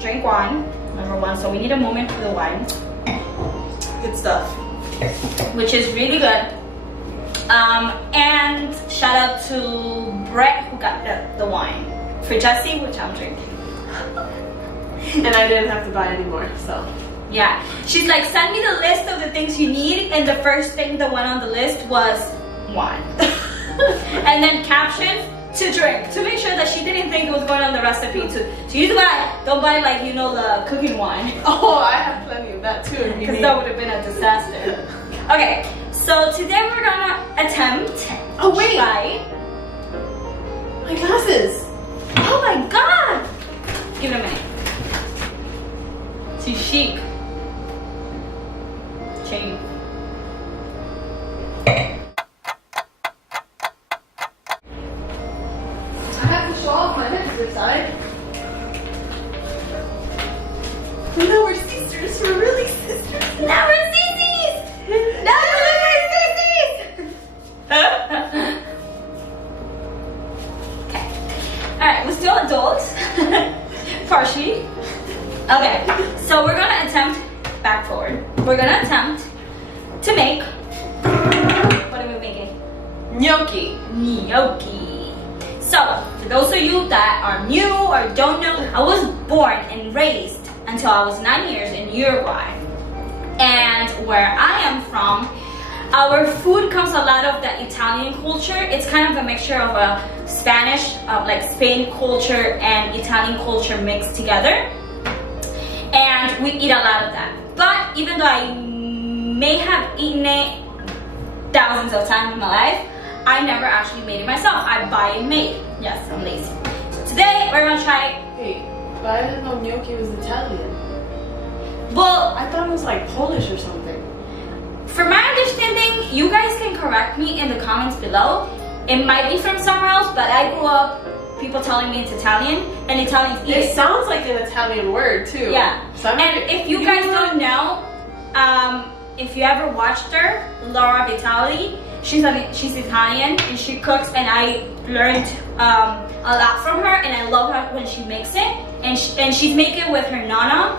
drink wine, number one. So we need a moment for the wine. Good stuff. Which is really good. And shout out to Brett who got the wine for Jessie, which I'm drinking. And I didn't have to buy any more, so. Yeah, she's like, send me the list of the things you need, and the first thing that went on the list was wine. And then caption, to drink, to make sure that she didn't think it was going on the recipe. So you don't buy like, you know, the cooking wine. Oh, I have plenty of that too. Because that would have been a disaster. Okay, so today we're gonna attempt. Oh wait, try. My glasses. Oh my god! Give it a minute. Too chic. Chain. I have to show off my necklace side. No, we're sisters. We're really sisters. Now we're sissies! Now we're sissies! Okay. Alright, we're still adults. Partially. Okay, so we're gonna attempt, back forward. We're gonna attempt to make, what are we making? Gnocchi. Gnocchi. So, for those of you that are new or don't know, I was born and raised until I was 9 years in Uruguay. And where I am from, our food comes a lot of the Italian culture. It's kind of a mixture of a Spanish, like Spain culture and Italian culture mixed together. And we eat a lot of that. But even though I may have eaten it thousands of times in my life, I never actually made it myself. I buy it made. Yes, I'm lazy. So today we're gonna try. Wait, but I didn't know gnocchi was Italian. Well, I thought it was like Polish or something. from my understanding, you guys can correct me in the comments below. It might be from somewhere else, but I grew up people telling me it's Italian, and Italians eat it. It sounds like an Italian word too. Yeah. So And if you guys don't know, if you ever watched her, Laura Vitali, she's Italian and she cooks, and I learned a lot from her, and I love her when she makes it. And she's making it with her nonna,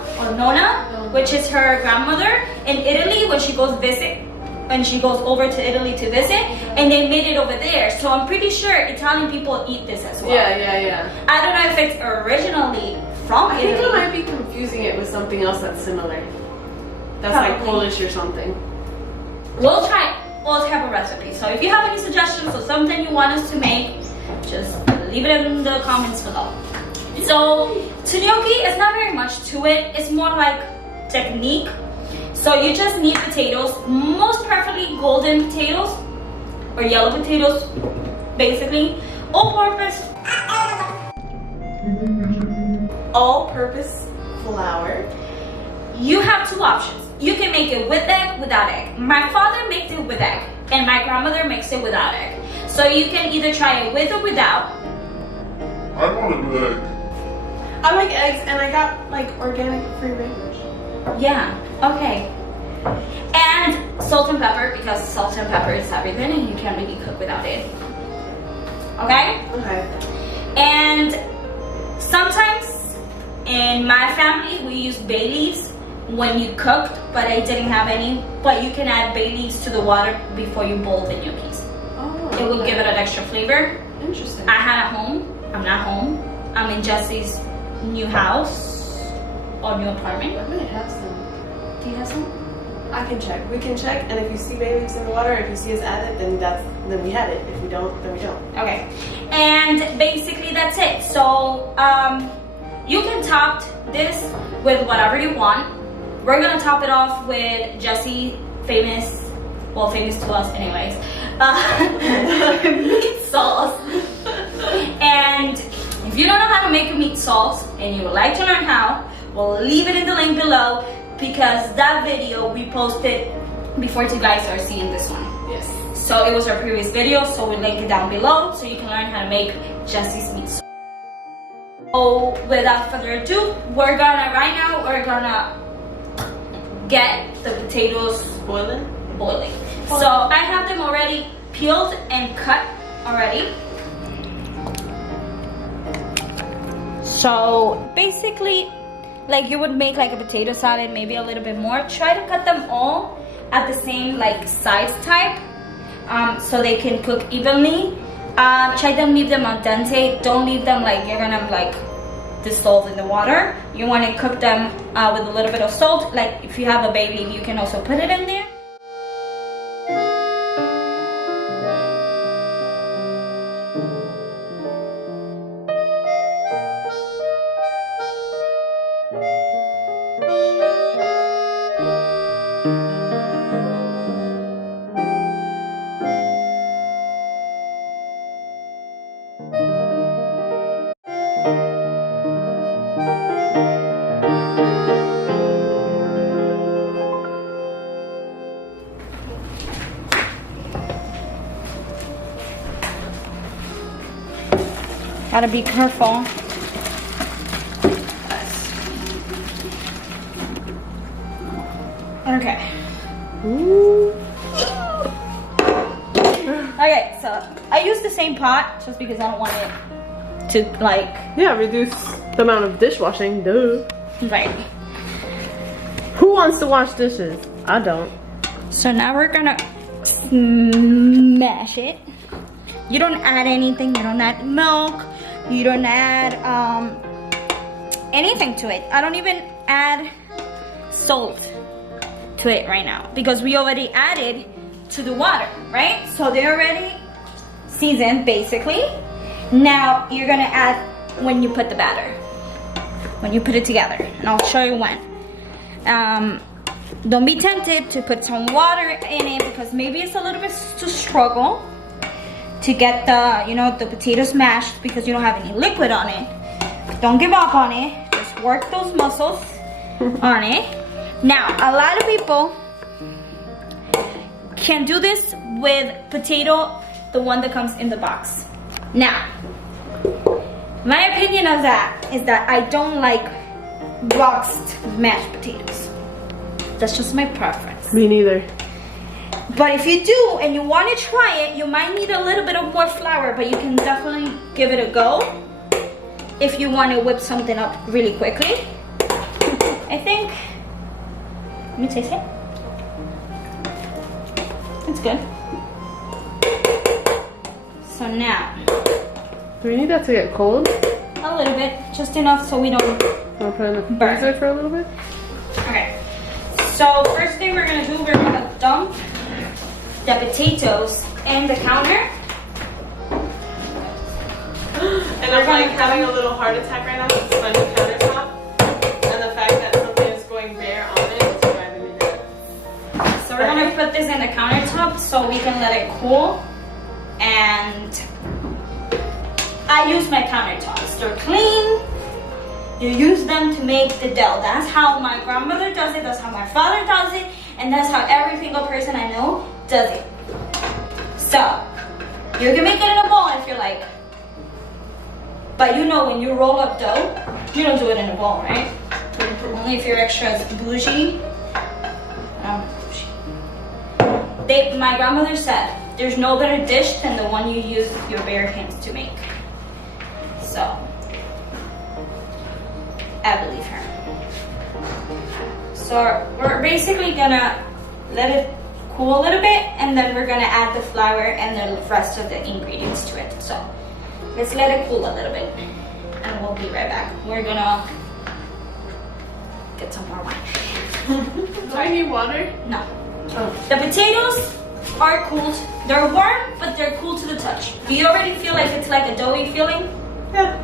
which is her grandmother in Italy when she goes over to Italy to visit, and they made it over there. So I'm pretty sure Italian people eat this as well. Yeah. I don't know if it's originally from I Italy. think I might be confusing it with something else that's similar. That's Probably. like Polish or something. We'll try all type of recipes. So if you have any suggestions or something you want us to make, just leave it in the comments below. So to gnocchi, it's not very much to it. It's more like technique. So you just need potatoes, most preferably golden potatoes or yellow potatoes, basically. All-purpose flour. You have two options. You can make it with egg, without egg. My father makes it with egg, and my grandmother makes it without egg. So you can either try it with or without. I want it with egg. I like eggs, and I got like organic free range. Yeah, okay. And salt and pepper, because salt and pepper is everything and you can't really cook without it. Okay? Okay. And sometimes in my family we use bay leaves when you cooked, but I didn't have any. But you can add bay leaves to the water before you boil the gnocchis. Oh. It will give it an extra flavor. Interesting. I had a home. I'm not home. I'm in Jesse's new house or new apartment. I might have some. Do you have some? I can check. We can check, and if you see bay leaves in the water, if you see us add it, then we had it. If we don't, then we don't. Okay. And basically that's it. So you can top this with whatever you want. We're gonna top it off with Jessie famous to us anyways, meat sauce. And if you don't know how to make a meat sauce and you would like to learn how, we'll leave it in the link below, because that video we posted before you guys are seeing this one. Yes. So it was our previous video, so we'll link it down below so you can learn how to make Jessie's meat sauce. So without further ado, we're gonna get the potatoes boiling. So I have them already peeled and cut already. So basically like you would make like a potato salad, maybe a little bit more. Try to cut them all at the same like size type, so they can cook evenly. Try to leave them al dente. Don't leave them like you're gonna like dissolve in the water. You want to cook them with a little bit of salt. Like if you have a bay leaf, you can also put it in there. Gotta be careful. Okay. Ooh. Okay, so I use the same pot just because I don't want it to like... Yeah, reduce the amount of dishwashing, duh. Right. Who wants to wash dishes? I don't. So now we're gonna smash it. You don't add anything, you don't add milk, you don't add anything to it. I don't even add salt to it right now because we already added to the water, right? So they're already seasoned basically. Now you're gonna add when you put the batter, when you put it together, and I'll show you when. Don't be tempted to put some water in it because maybe it's a little bit to struggle to get the, you know, the potatoes mashed because you don't have any liquid on it. Don't give up on it. Just work those muscles on it. Now, a lot of people can do this with potato, the one that comes in the box. Now, my opinion of that is that I don't like boxed mashed potatoes. That's just my preference. Me neither. But if you do and you want to try it, you might need a little bit of more flour, but you can definitely give it a go if you want to whip something up really quickly. I think, let me taste it. It's good. So now, Do we need that to get cold? a little bit, just enough so we don't I'll put it in the burn. freezer for a little bit. Okay. So first thing we're gonna do, we're gonna dump the potatoes in the counter. And I'm like having a little heart attack right now with this spongy countertop. And the fact that something is going bare on it is driving me nuts. So we're gonna put this in the countertop so we can let it cool. And I use my countertops. They're clean. You use them to make the dough. That's how my grandmother does it. That's how my father does it. And that's how every single person I know does it. So, you can make it in a bowl if you like. But you know when you roll up dough, you don't do it in a bowl, right? Only if you're extra bougie. My grandmother said, there's no better dish than the one you use with your bare hands to make. So, I believe her. So we're basically gonna let it cool a little bit and then we're gonna add the flour and the rest of the ingredients to it. So let's let it cool a little bit and we'll be right back. We're gonna get some more wine. Do I need water? No. Oh. The potatoes are cool. They're warm, but they're cool to the touch. Do you already feel like it's like a doughy feeling? Yeah.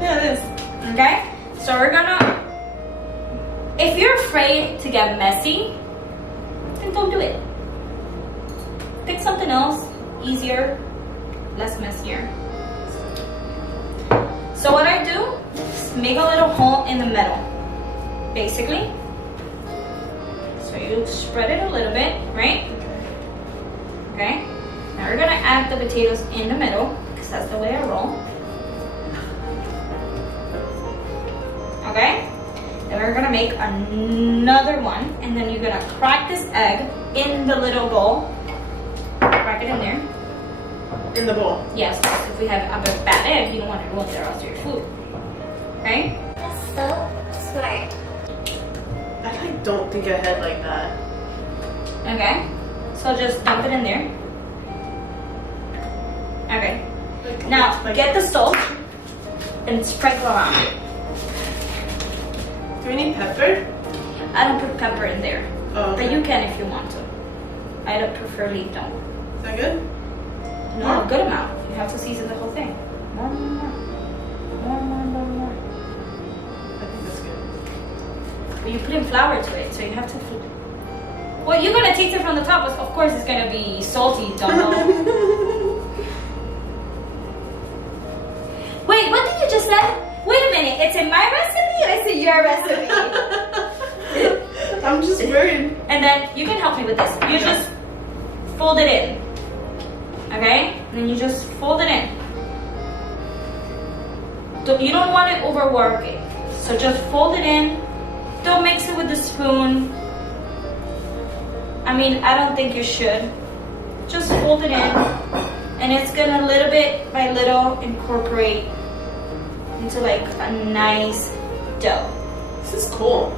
Yeah, it is. Okay? So we're gonna, if you're afraid to get messy, then don't do it. Pick something else, easier, less messier. So what I do is make a little hole in the middle, basically. So you spread it a little bit, right? Okay? Now we're gonna add the potatoes in the middle, because that's the way I roll. Okay? Then we're gonna make another one, and then you're gonna crack this egg in the little bowl. Crack it in there. In the bowl. Yes, if we have a bad egg, you don't want to roll the rest of your food. Okay? That's so smart. don't think ahead like that. Okay. So just dump it in there. Okay. Now get the salt and sprinkle around it. Do we need pepper? I don't put pepper in there, Oh, okay. but you can if you want to. I don't preferably don't. Is that good? No, a good amount. You have to season the whole thing. More. I think that's good. But you put in flour to it, so you have to. Well, you're gonna taste it from the top. Of course, it's gonna be salty. Don't know. Wait, what did you just say? Wait a minute. It's in my recipe or it's in your recipe? I'm just worried. And then you can help me with this. You just fold it in. Okay? And then you just fold it in. You don't want to overwork it. So just fold it in. Don't mix it with the spoon. I mean, I don't think you should. Just fold it in. And it's gonna little bit by little incorporate into like a nice dough. This is cool.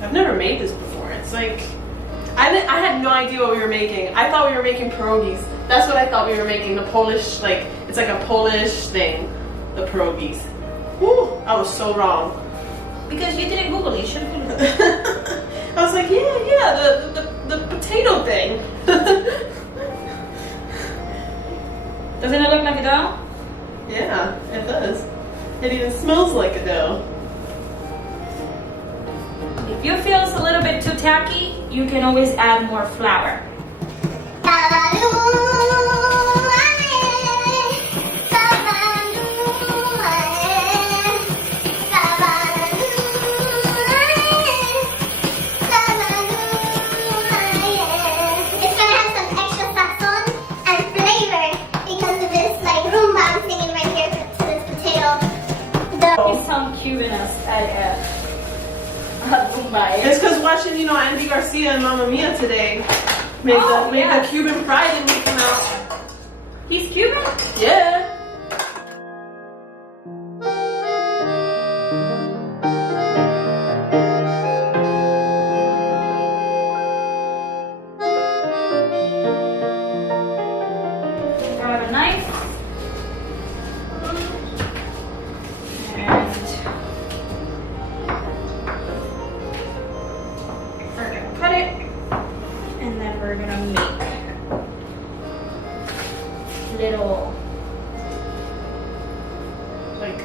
I've never made this before. It's like, I had no idea what we were making. I thought we were making pierogies. That's what I thought we were making. The Polish, like, it's like a Polish thing. The pierogies. Woo, I was so wrong. Because you didn't Google it, you should have Googled it. I was like, the potato thing. Doesn't it look like a dough? Yeah, it does. It even smells like a dough. If you feel it's a little bit too tacky, you can always add more flour. You sound Cuban at Mumbai. It's because watching, Andy Garcia and Mamma Mia today made the Cuban pride in me come out. He's Cuban? Yeah. Grab a knife. Cut it, and then we're gonna make little, Like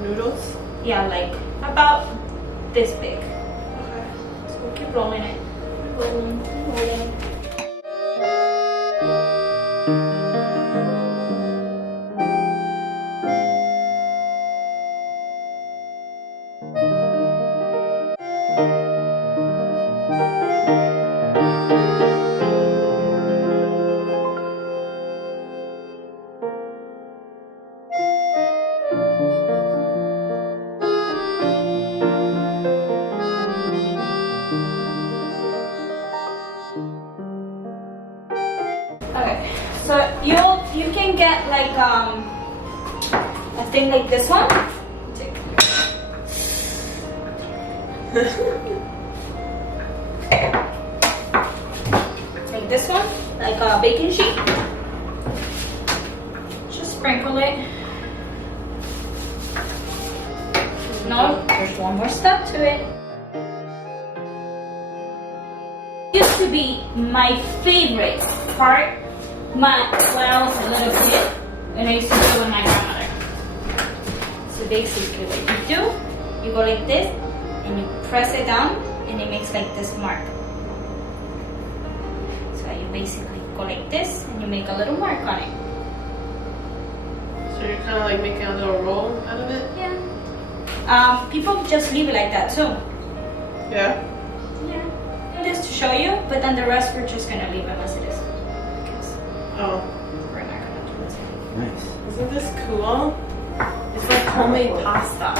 noodles? yeah, like about this big. Okay. So we'll keep rolling it, rolling. Okay, so you can get like a thing like this one. Like this one, like a baking sheet. Just sprinkle it. No, there's one more step to it. Used to be my favorite part when I was a little kid, and I used to do it with my grandmother. So basically what you do, you go like this, and you press it down, and it makes like this mark. So you basically go like this, and you make a little mark on it. So you're kind of like making a little roll out of it? Yeah. People just leave it like that too. Yeah. Yeah. This to show you, but then the rest we're just gonna leave it as it is. Oh. We're not gonna do this. Nice. Isn't this cool? It's like homemade pasta.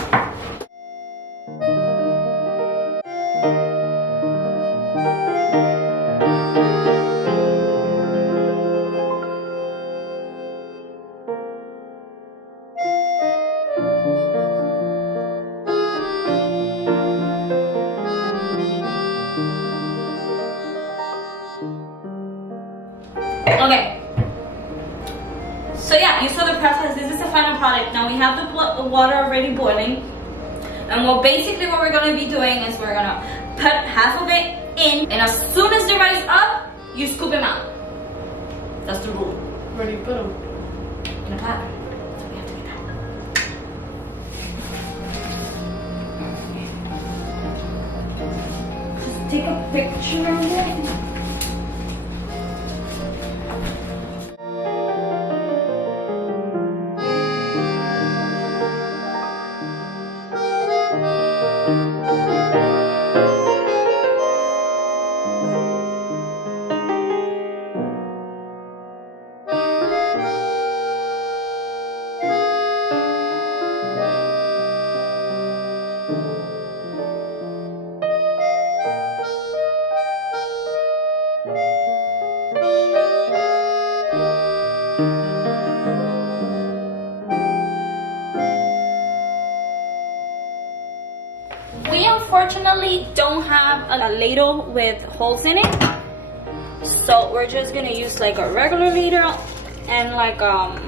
it. Now we have the water already boiling. And basically what we're gonna be doing is we're gonna put half of it in, and as soon as they rise up, you scoop them out. That's the rule. Where do you put them? In a platter. So we have to do that. Just take a picture of it. We unfortunately don't have a ladle with holes in it, so we're just gonna use like a regular ladle and like A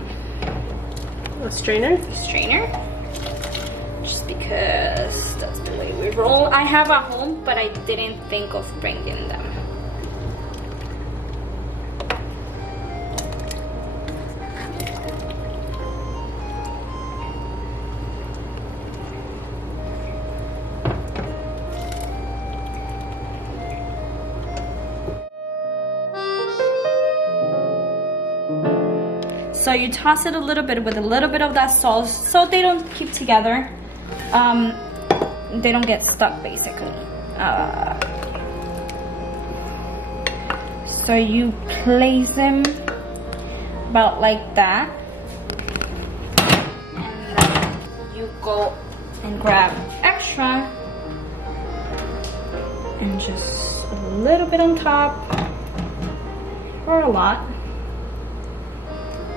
strainer? strainer, just because that's the way we roll. I have at home, but I didn't think of bringing them. So you toss it a little bit with a little bit of that sauce so they don't keep together. They don't get stuck basically. So you place them about like that. And then you go and grab extra and just a little bit on top, or a lot.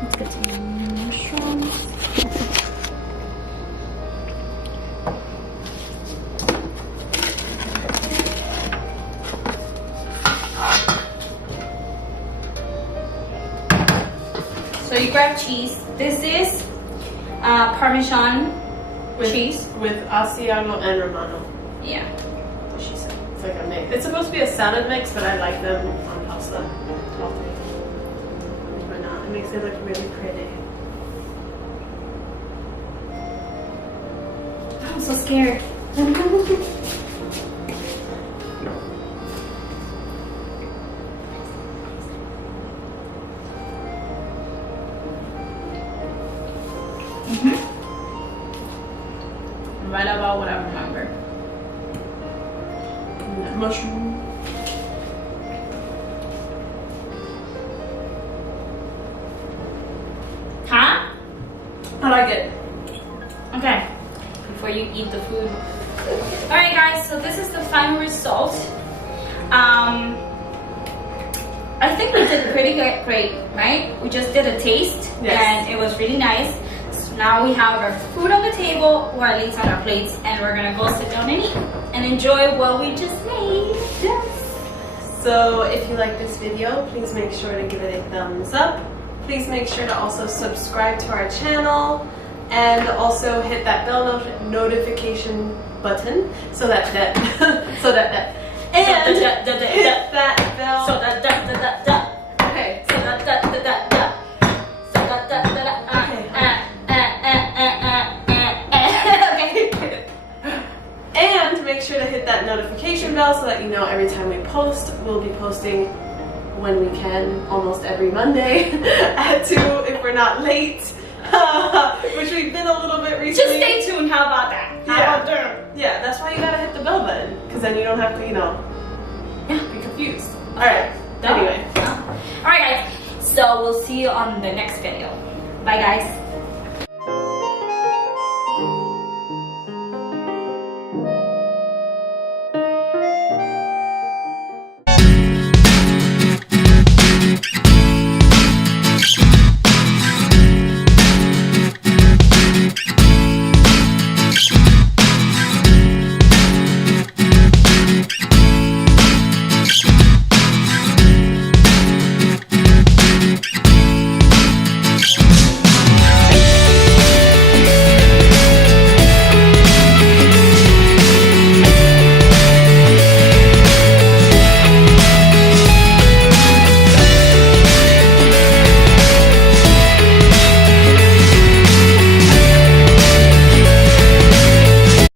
Let's get some mushrooms. So you grab cheese. This is Parmesan cheese. With Asiago and Romano. Yeah. She said. It's like a mix. It's supposed to be a salad mix, but I like them on pasta. All three. Why not? It makes it look really pretty. I'm so scared. Right about what I remember. Mushroom. Huh? I like it. Okay. Before you eat the food. Alright guys, so this is the final result. I think we did pretty great, right? We just did a taste, yes, and it was really nice. So now we have our food on the table, or at least on our plates, and we're gonna go sit down and eat and enjoy what we just made. Yes. So if you like this video, please make sure to give it a thumbs up. Please make sure to also subscribe to our channel, and also hit that bell notification button so that and hit that bell. So that Okay. So that So that okay. And make sure to hit that notification bell so that you know every time we post. We'll be posting when we can, almost every Monday at 2 if we're not late. Which we've been a little bit recently. Just stay tuned. How about that? How about that? Yeah, that's why you gotta hit the bell button, because then you don't have to, be confused. Alright, anyway. Alright guys, so we'll see you on the next video. Bye guys.